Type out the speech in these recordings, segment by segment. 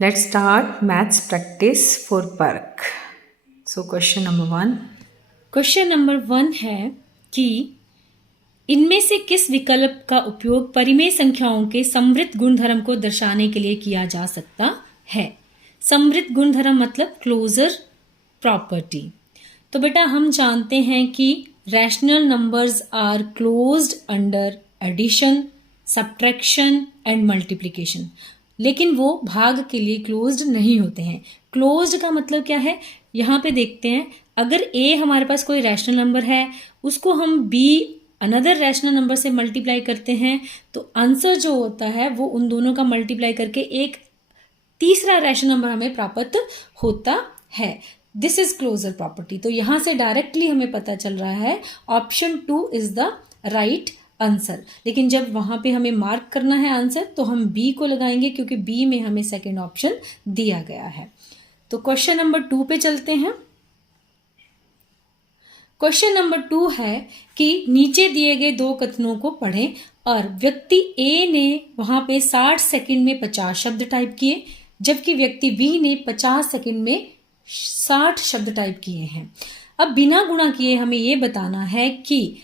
Let's start maths practice for Park. So question number 1. Question number 1 है कि इनमें से किस विकल्प का उपयोग परिमेय संख्याओं के समृद्ध गुणधर्म को दर्शाने के लिए किया जा सकता है। समृद्ध गुणधर्म मतलब क्लोजर प्रॉपर्टी। तो बेटा हम जानते हैं कि rational numbers are closed under addition, subtraction and multiplication, लेकिन वो भाग के लिए क्लोज्ड नहीं होते हैं। क्लोज्ड का मतलब क्या है, यहाँ पे देखते हैं, अगर a हमारे पास कोई रैशनल नंबर है, उसको हम b अनदर रैशनल नंबर से मल्टीप्लाई करते हैं, तो आंसर जो होता है वो उन दोनों का मल्टीप्लाई करके एक तीसरा रैशनल नंबर हमें प्राप्त होता है। This is closure property. तो यहां से डायरेक्टली हमें पता चल रहा है option 2 is the right answer. लेकिन जब वहां पे हमें मार्क करना है आंसर, तो हम बी को लगाएंगे क्योंकि बी में हमें सेकेंड ऑप्शन दिया गया है। तो क्वेश्चन नंबर 2 पे चलते हैं। क्वेश्चन नंबर 2 है कि नीचे दिए गए दो कथनों को पढ़ें और व्यक्ति ए ने वहां पे 60 सेकंड में 50 शब्द टाइप किए, जबकि व्यक्ति बी ने 50 सेकंड में 60 शब्द टाइप किए हैं। अब बिना गुणा किए हमें यह बताना है कि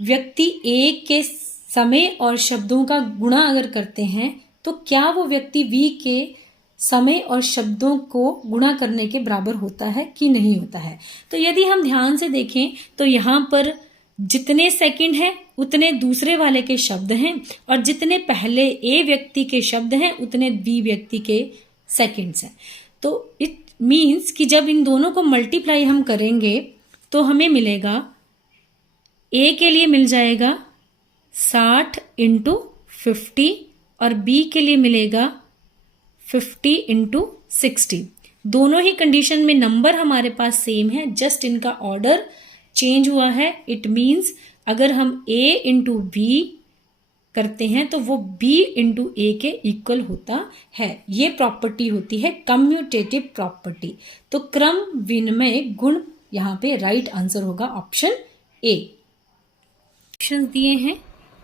व्यक्ति ए के समय और शब्दों का गुणा अगर करते हैं तो क्या वो व्यक्ति बी के समय और शब्दों को गुणा करने के बराबर होता है कि नहीं होता है। तो यदि हम ध्यान से देखें तो यहाँ पर जितने सेकंड हैं उतने दूसरे वाले के शब्द हैं, और जितने पहले ए व्यक्ति के शब्द हैं उतने बी व्यक्ति के सेकंड्स हैं। तो इट मीन्स कि जब इन दोनों को मल्टीप्लाई हम करेंगे तो हमें मिलेगा, ए के लिए मिल जाएगा 60 इंटू 50 और बी के लिए मिलेगा 50 इंटू 60। दोनों ही कंडीशन में नंबर हमारे पास सेम है, जस्ट इनका ऑर्डर चेंज हुआ है। इट मीन्स अगर हम a इंटू बी करते हैं तो वो b इंटू ए के इक्वल होता है। ये प्रॉपर्टी होती है कम्यूटेटिव प्रॉपर्टी। तो क्रम विनिमय गुण यहाँ पे राइट आंसर होगा ऑप्शन ए। ऑप्शन दिए हैं,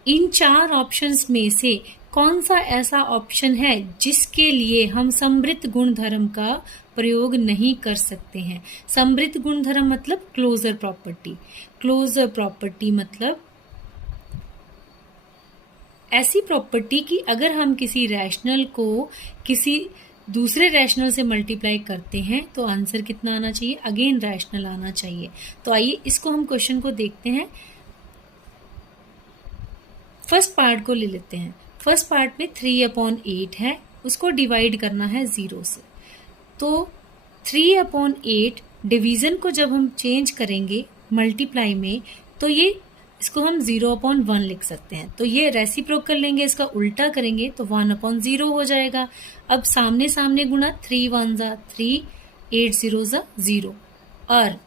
इन 4 ऑप्शंस में से कौन सा ऐसा ऑप्शन है जिसके लिए हम समृद्ध गुणधर्म का प्रयोग नहीं कर सकते हैं। समृद्ध गुणधर्म मतलब क्लोजर प्रॉपर्टी। क्लोजर प्रॉपर्टी मतलब ऐसी प्रॉपर्टी कि अगर हम किसी रैशनल को किसी दूसरे रैशनल से मल्टीप्लाई करते हैं तो आंसर कितना आना चाहिए, अगेन रैशनल आना चाहिए। तो आइए इसको हम क्वेश्चन को देखते हैं। फर्स्ट पार्ट को ले लेते हैं। फर्स्ट पार्ट में 3/8 है, उसको डिवाइड करना है 0 से। तो 3/8 डिवीजन को जब हम चेंज करेंगे मल्टीप्लाई में तो ये इसको हम 0/1 लिख सकते हैं। तो ये रेसिप्रोकल लेंगे, इसका उल्टा करेंगे तो 1/0 हो जाएगा। अब सामने सामने गुणा, 3 1 जा 3, 8 0 जा 0। और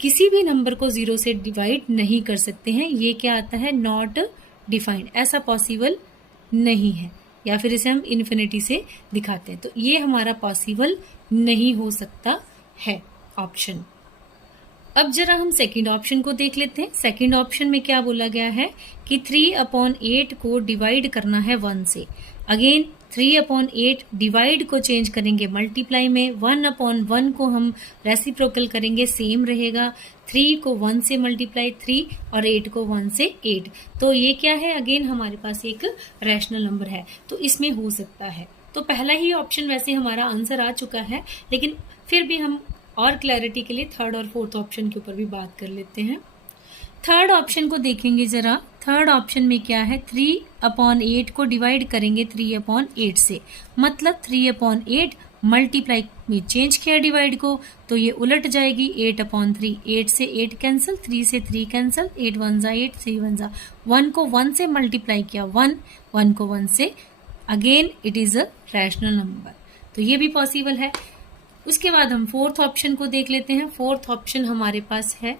किसी भी नंबर को 0 से डिवाइड नहीं कर सकते हैं। ये क्या आता है, नॉट डिफाइंड, ऐसा पॉसिबल नहीं है, या फिर इसे हम इन्फिनिटी से दिखाते हैं। तो ये हमारा पॉसिबल नहीं हो सकता है ऑप्शन। अब जरा हम सेकंड ऑप्शन को देख लेते हैं। सेकंड ऑप्शन में क्या बोला गया है कि 3/8 को डिवाइड करना है 1 से। अगेन 3/8 डिवाइड को चेंज करेंगे मल्टीप्लाई में, 1/1 को हम रेसिप्रोकल करेंगे, सेम रहेगा। 3 को 1 से मल्टीप्लाई 3 और 8 को 1 से 8। तो ये क्या है, अगेन हमारे पास एक रैशनल नंबर है, तो इसमें हो सकता है। तो पहला ही ऑप्शन वैसे हमारा आंसर आ चुका है, लेकिन फिर भी हम और क्लैरिटी के लिए थर्ड और फोर्थ ऑप्शन के ऊपर भी बात कर लेते हैं। थर्ड ऑप्शन को देखेंगे जरा। थर्ड ऑप्शन में क्या है, 3/8 को डिवाइड करेंगे 3/8 से, मतलब 3/8 मल्टीप्लाई में चेंज किया डिवाइड को तो ये उलट जाएगी 8/3। 8 से 8 कैंसिल, 3 से 3 कैंसिल, 8 1 जा 8, 3 1 जा 1 को 1 से मल्टीप्लाई किया 1, 1 को 1 से, again it is a rational number. तो ये भी पॉसिबल है। उसके बाद हम फोर्थ ऑप्शन को देख लेते हैं। फोर्थ ऑप्शन हमारे पास है,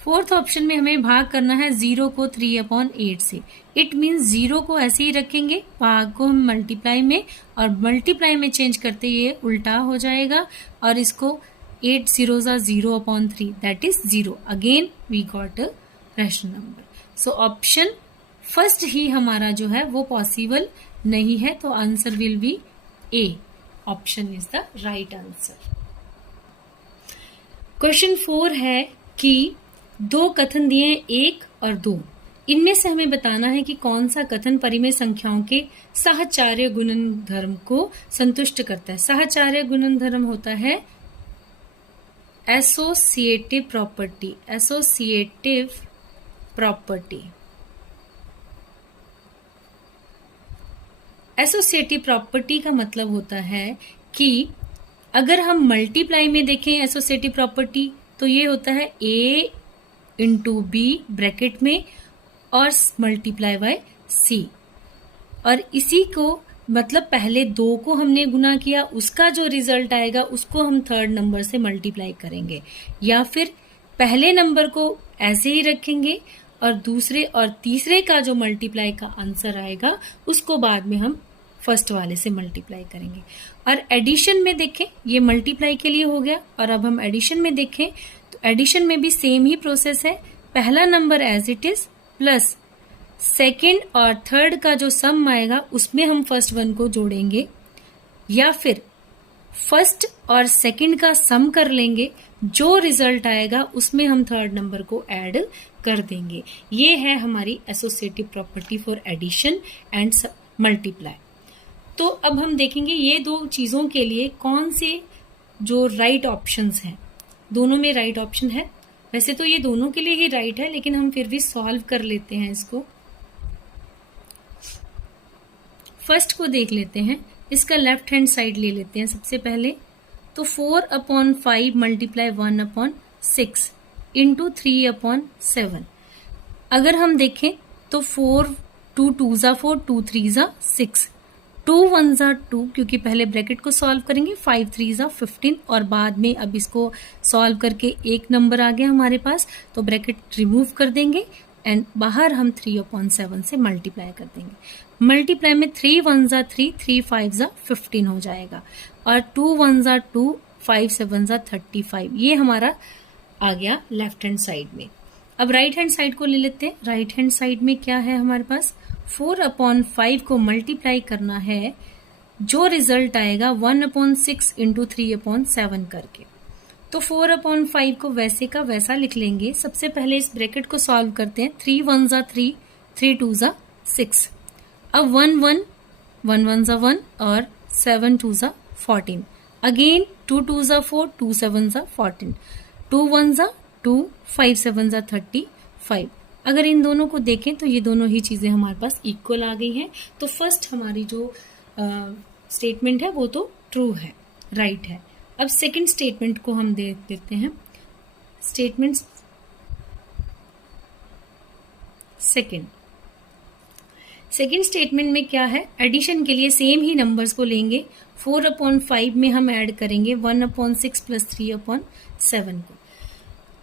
फोर्थ ऑप्शन में हमें भाग करना है 0 को 3/8 से। इट मीन्स 0 को ऐसे ही रखेंगे, भाग को हम मल्टीप्लाई में, और मल्टीप्लाई में चेंज करते ये उल्टा हो जाएगा, और इसको 8 0 जा 0/3 that is 0। Again we got a rational number. So option first ही हमारा जो है वो पॉसिबल नहीं है, तो answer will be A. Option is the right answer. Question 4 है कि दो कथन दिए हैं 1 और 2, इनमें से हमें बताना है कि कौन सा कथन परिमेय संख्याओं के साहचर्य गुणनधर्म को संतुष्ट करता है। साहचर्य गुणनधर्म होता है associative property. Associative property, associative property का मतलब होता है कि अगर हम मल्टीप्लाई में देखें एसोसिएटिव प्रॉपर्टी तो ये होता है a इंटू बी ब्रैकेट में और मल्टीप्लाई बाय सी, और इसी को मतलब पहले 2 को हमने गुना किया, उसका जो रिजल्ट आएगा उसको हम थर्ड नंबर से मल्टीप्लाई करेंगे, या फिर पहले नंबर को ऐसे ही रखेंगे और दूसरे और तीसरे का जो मल्टीप्लाई का आंसर आएगा उसको बाद में हम फर्स्ट वाले से मल्टीप्लाई करेंगे। और एडिशन में देखें, ये मल्टीप्लाई के लिए हो गया, और अब हम एडिशन में देखें तो एडिशन में भी सेम ही प्रोसेस है। पहला number as it is plus second और थर्ड का जो सम आएगा उसमें हम फर्स्ट वन को जोड़ेंगे, या फिर फर्स्ट और सेकंड का सम कर लेंगे, जो रिजल्ट आएगा उसमें हम थर्ड नंबर को ऐड कर देंगे। ये है हमारी associative property for addition and multiply. तो अब हम देखेंगे ये दो चीजों के लिए कौन से जो राइट ऑप्शंस हैं। दोनों में राइट ऑप्शन है, वैसे तो ये दोनों के लिए ही राइट है, लेकिन हम फिर भी सॉल्व कर लेते हैं इसको। फर्स्ट को देख लेते हैं, इसका लेफ्ट हैंड साइड ले लेते हैं सबसे पहले। तो 4/5 मल्टीप्लाई 1/6 इंटू 3/7। अगर हम देखें तो 4 2 2 4 2 3 6, 2 1 2, क्योंकि पहले ब्रैकेट को सॉल्व करेंगे, 5 3 15, और बाद में अब इसको सॉल्व करके एक नंबर आ गया हमारे पास, तो ब्रैकेट रिमूव कर देंगे एंड बाहर हम 3/7 से मल्टीप्लाई कर देंगे। मल्टीप्लाई में 3 1 3, 3 5 15 हो जाएगा, और 2 1 2, 5 7 35, ये हमारा आ गया लेफ्ट हैंड साइड में। अब राइट हैंड साइड को ले लेते हैं। राइट हैंड साइड में क्या है हमारे पास, 4/5 को मल्टीप्लाई करना है, जो रिजल्ट आएगा 1/6 इंटू 3/7 करके। तो 4/5 को वैसे का वैसा लिख लेंगे। सबसे पहले इस ब्रैकेट को सॉल्व करते हैं। 3 1 3, 3 2 6। अब 1 1 1 1 1 और 7 2 14। अगेन 2 2 4, 2 7 14, 2 1 2, 5 7 35। अगर इन दोनों को देखें तो ये दोनों ही चीजें हमारे पास इक्वल आ गई हैं। तो फर्स्ट हमारी जो स्टेटमेंट है वो तो ट्रू है, राइट है। अब सेकंड स्टेटमेंट को हम देख लेते हैं। स्टेटमेंट सेकंड स्टेटमेंट में क्या है, एडिशन के लिए सेम ही नंबर्स को लेंगे। 4/5 में हम ऐड करेंगे 1/6 प्लस 3/7 को।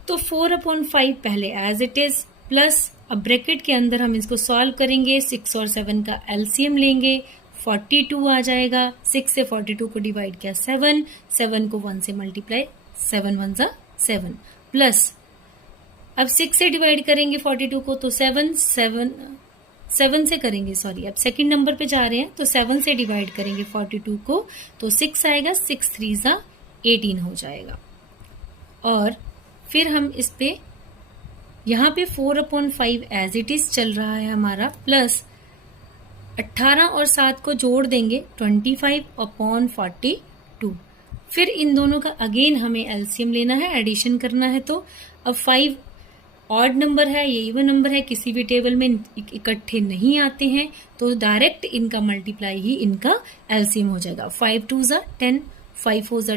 तो 4/5 पहले एज इट इज, प्लस अब ब्रैकेट के अंदर हम इसको सॉल्व करेंगे, 6 और 7 का एलसीएम लेंगे, 42 आ जाएगा। 6 से 42 को डिवाइड किया 7 को 1 से मल्टीप्लाई, 7 1 7, प्लस अब 6 से डिवाइड करेंगे 42 को तो 7 से करेंगे, सॉरी अब सेकंड नंबर पे जा रहे हैं, तो 7 से डिवाइड करेंगे 42 को तो 6 आएगा, 6 3 18 हो जाएगा। और फिर हम इस पे यहाँ पे 4/5 एज इट इज चल रहा है हमारा, प्लस 18 और 7 को जोड़ देंगे 25/42। फिर इन दोनों का अगेन हमें एलसीएम लेना है, एडिशन करना है। तो अब 5 ऑड नंबर है, ये इवन नंबर है, किसी भी टेबल में इकट्ठे नहीं आते हैं, तो डायरेक्ट इनका मल्टीप्लाई ही इनका एलसीएम हो जाएगा। 5 2 10, 5 4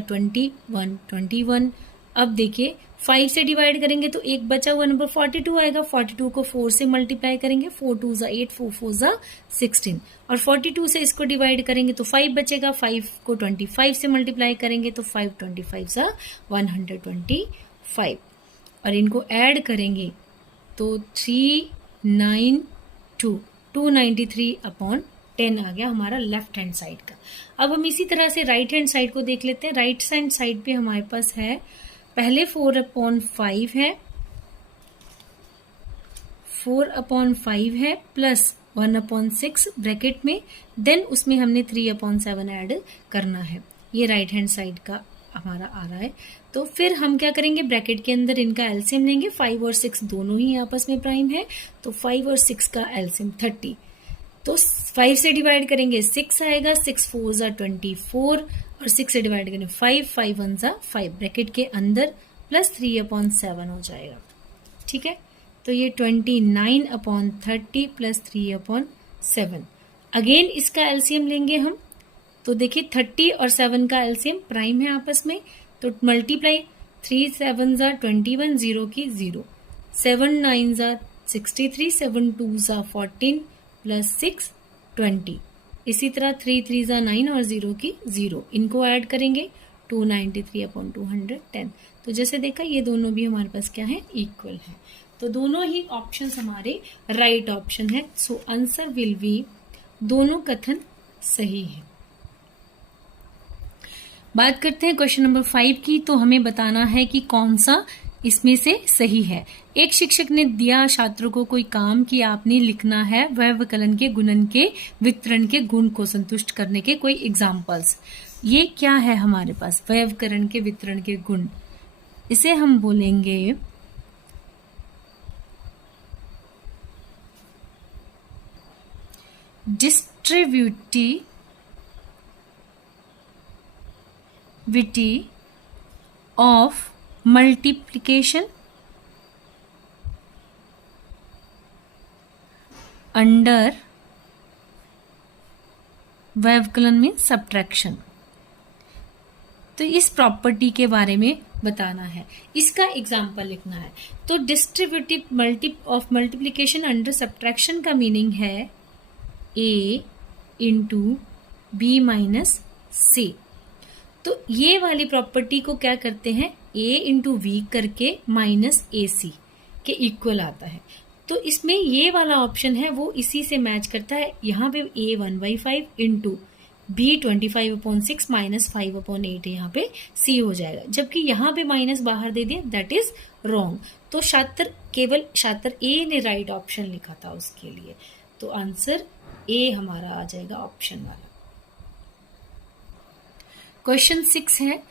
21। अब देखिए 5 से डिवाइड करेंगे तो एक बचा हुआ नंबर 42 आएगा। 42 को 4 से मल्टीप्लाई करेंगे, 4 2 8, 4 4 16, और 42 से इसको डिवाइड करेंगे तो 5 बचेगा। 5 को 25 से मल्टीप्लाई करेंगे तो 5 25 125, और इनको ऐड करेंगे तो 392, 293/10 आ गया हमारा लेफ्ट हैंड साइड का। अब हम इसी तरह से राइट हैंड साइड को देख लेते हैं। राइट हैंड साइड पे हमारे पास है, पहले 4/5 है, 4/5 है प्लस 1/6 ब्रैकेट में, देन उसमें हमने 3/7 ऐड करना है। ये राइट हैंड साइड का हमारा आ रहा है। तो फिर हम क्या करेंगे, ब्रैकेट के अंदर इनका एलसीएम लेंगे। 5 और 6 दोनों ही आपस में प्राइम है, तो 5 और 6 का एलसीएम 30। तो 5 से डिवाइड करेंगे 6 आएगा, 6 4 ज़ा 24 और 6 से डिवाइड करेंगे 5, 5 1 ज़ा 5 ब्रैकेट के अंदर प्लस 3/7 हो जाएगा। ठीक है, तो ये 29/30 प्लस 3/7। अगेन इसका एलसीएम लेंगे हम, तो देखिए 30 और 7 का एलसीएम प्राइम है आपस में, तो मल्टीप्लाई 3 7 ज़ा 21, 0 की 0, 7 9 ज़ा 63, 7 2 ज़ा 14 प्लस 6 20। इसी तरह 3 3 ज़ा 9 और 0 की 0, इनको ऐड करेंगे 293/210। तो जैसे देखा ये दोनों भी हमारे पास क्या है, इक्वल है। तो दोनों ही ऑप्शंस हमारे राइट ऑप्शन है। सो आंसर विल बी, दोनों कथन सही है। बात करते हैं क्वेश्चन नंबर 5 की। तो हमें बताना है कि कौन सा इसमें से सही है। एक शिक्षक ने दिया छात्रों को कोई काम कि आपने लिखना है व्यवकलन के गुणन के वितरण के गुण को संतुष्ट करने के कोई एग्जाम्पल्स। ये क्या है हमारे पास, व्यवकरण के वितरण के गुण, इसे हम बोलेंगे डिस्ट्रीब्यूटिविटी ऑफ मल्टीप्लिकेशन अंडर व्यवकलन में सब्ट्रैक्शन। तो इस प्रॉपर्टी के बारे में बताना है, इसका एग्जाम्पल लिखना है। तो distributive of multiplication under subtraction का मीनिंग है a इंटू बी माइनस सी। तो ये वाली प्रॉपर्टी को क्या करते हैं, a इंटू वी करके माइनस ए सी के इक्वल आता है। तो इसमें ये वाला ऑप्शन है वो इसी से मैच करता है। यहाँ पे a 1/5 इंटू b 25/6 माइनस 5/8 यहाँ पे c हो जाएगा, जबकि यहाँ पे माइनस बाहर दे दिया, दैट इज रॉन्ग। तो केवल छात्र ए ने राइट ऑप्शन लिखा था उसके लिए, तो आंसर ए हमारा आ जाएगा ऑप्शन वाला। क्वेश्चन 6 है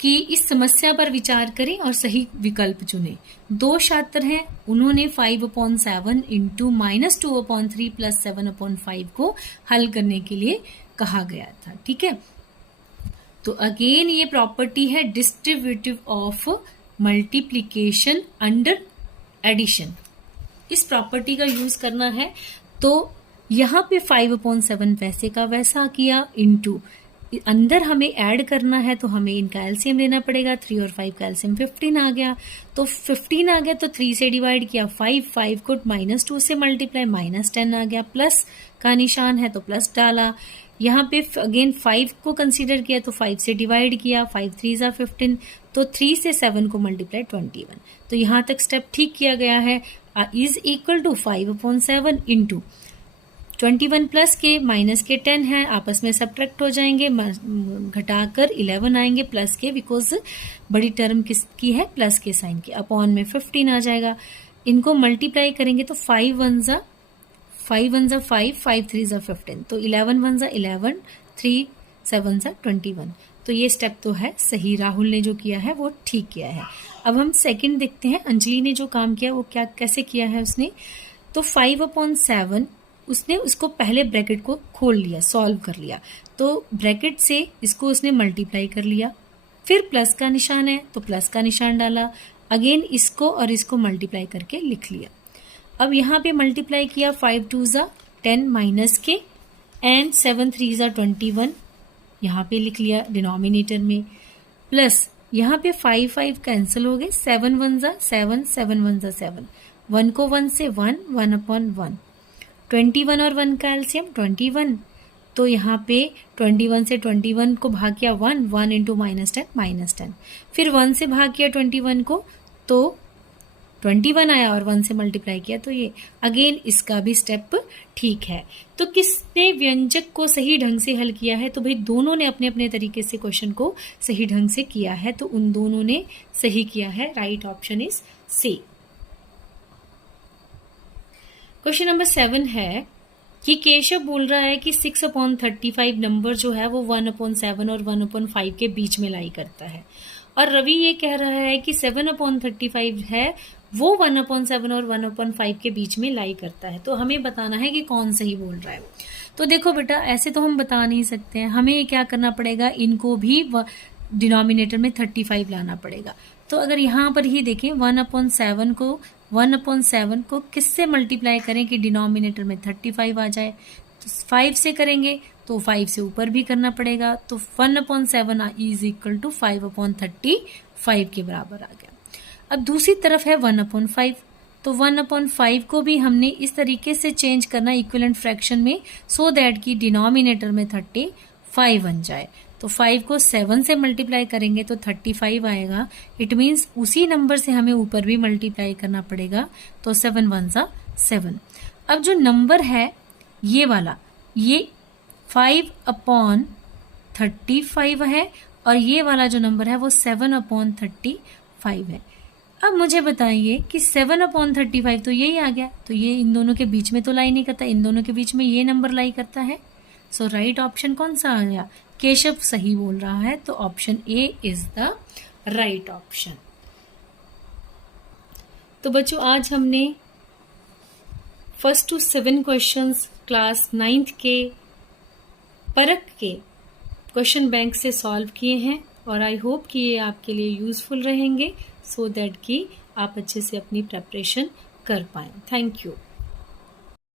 कि इस समस्या पर विचार करें और सही विकल्प चुनें। 2 छात्र हैं, उन्होंने 5/7 इंटू -2/3 प्लस 7/5 को हल करने के लिए कहा गया था। ठीक है, तो अगेन ये प्रॉपर्टी है distributive of multiplication under addition. इस प्रॉपर्टी का यूज करना है। तो यहाँ पे 5/7 वैसे का वैसा किया, इंटू अंदर हमें ऐड करना है तो हमें इनका एलसीएम लेना पड़ेगा। 3 और 5 का एलसीएम 15 आ गया, तो 15 आ गया तो 3 से डिवाइड किया, 5 को -2 से मल्टीप्लाई -10 आ गया, प्लस का निशान है तो प्लस डाला। यहाँ पे अगेन 5 को कंसीडर किया तो 5 से डिवाइड किया, 5 3 ज़ा 15, तो 3 से 7 को मल्टीप्लाई 21। तो यहाँ तक स्टेप ठीक किया गया है। Is equal to 5/7 into 21 plus K minus K 10 है, आपस में सब्ट्रैक्ट हो जाएंगे, घटाकर 11 आएंगे प्लस के, बिकॉज बड़ी टर्म किसकी है, प्लस के साइन की, अपॉन में 15 आ जाएगा। इनको मल्टीप्लाई करेंगे तो 5 1 ज़ा 5, 5 3 ज़ा 15, तो 11 1 ज़ा 11, 3 7 ज़ा 21। तो ये स्टेप तो है सही, राहुल ने जो किया है वो ठीक किया है। अब हम सेकंड देखते हैं, अंजलि ने जो काम किया वो क्या कैसे किया है उसने। तो 5/7 उसने उसको पहले ब्रैकेट को खोल लिया, सॉल्व कर लिया, तो ब्रैकेट से इसको उसने मल्टीप्लाई कर लिया, फिर प्लस का निशान है तो प्लस का निशान डाला, अगेन इसको और इसको मल्टीप्लाई करके लिख लिया। अब यहाँ पे मल्टीप्लाई किया, 5 2 ज़ा 10 माइनस के एंड 7 3 ज़ा 21 यहाँ पे लिख लिया डिनोमिनेटर में, प्लस यहाँ पे 5 5 कैंसिल हो गए, 7 1 ज़ा 7, 7 1 ज़ा 7, 1 को 1 से 1, 1/1, 21 और 1 का एलसीएम 21, तो यहाँ पे 21 से 21 को भाग किया 1 इंटू -10, फिर 1 से भाग किया 21 को तो 21 आया और 1 से मल्टीप्लाई किया, तो ये अगेन इसका भी स्टेप ठीक है। तो किसने व्यंजक को सही ढंग से हल किया है, तो भाई दोनों ने अपने अपने तरीके से क्वेश्चन को सही ढंग से किया है, तो उन दोनों ने सही किया है, right option is C. Question number 7 है कि केशव बोल रहा है कि 6/35 नंबर जो है वो 1/7 और 1/5 के बीच में लाई करता है, और रवि ये कह रहा है कि 7/35 है वो 1/7 और 1/5 के बीच में लाई करता है। तो हमें बताना है कि कौन सही बोल रहा है। तो देखो बेटा, ऐसे तो हम बता नहीं सकते हैं, हमें क्या करना पड़ेगा, इनको भी डिनोमिनेटर में 35 लाना पड़ेगा। तो अगर यहाँ पर ही देखें 1/7 को किससे मल्टीप्लाई करें कि डिनोमिनेटर में 35 आ जाए, तो 5 से करेंगे तो 5 से ऊपर भी करना पड़ेगा, तो 1/7 इज इक्वल टू 5/35 के बराबर आ गया। अब दूसरी तरफ है 1/5, तो 1/5 को भी हमने इस तरीके से चेंज करना इक्विवेलेंट फ्रैक्शन में, सो दैट कि डिनोमिनेटर में 35 बन जाए। तो 5 को 7 से मल्टीप्लाई करेंगे तो 35 आएगा। इट मीन्स उसी नंबर से हमें ऊपर भी मल्टीप्लाई करना पड़ेगा, तो 7 1 7। अब जो नंबर है ये वाला, ये 5/35 है, और ये वाला जो नंबर है वो 7/35 है। अब मुझे बताइए कि 7/35 तो यही आ गया, तो ये इन दोनों के बीच में तो लाई नहीं करता, इन दोनों के बीच में ये नंबर लाई करता है। सो राइट ऑप्शन कौन सा आ गया? केशव सही बोल रहा है, तो option A is the right option. तो बच्चों, आज हमने 1 to 7 क्वेश्चंस क्लास 9th के परख के क्वेश्चन बैंक से सॉल्व किए हैं, और आई होप कि ये आपके लिए यूजफुल रहेंगे, सो दैट कि आप अच्छे से अपनी प्रेपरेशन कर पाएं। Thank you.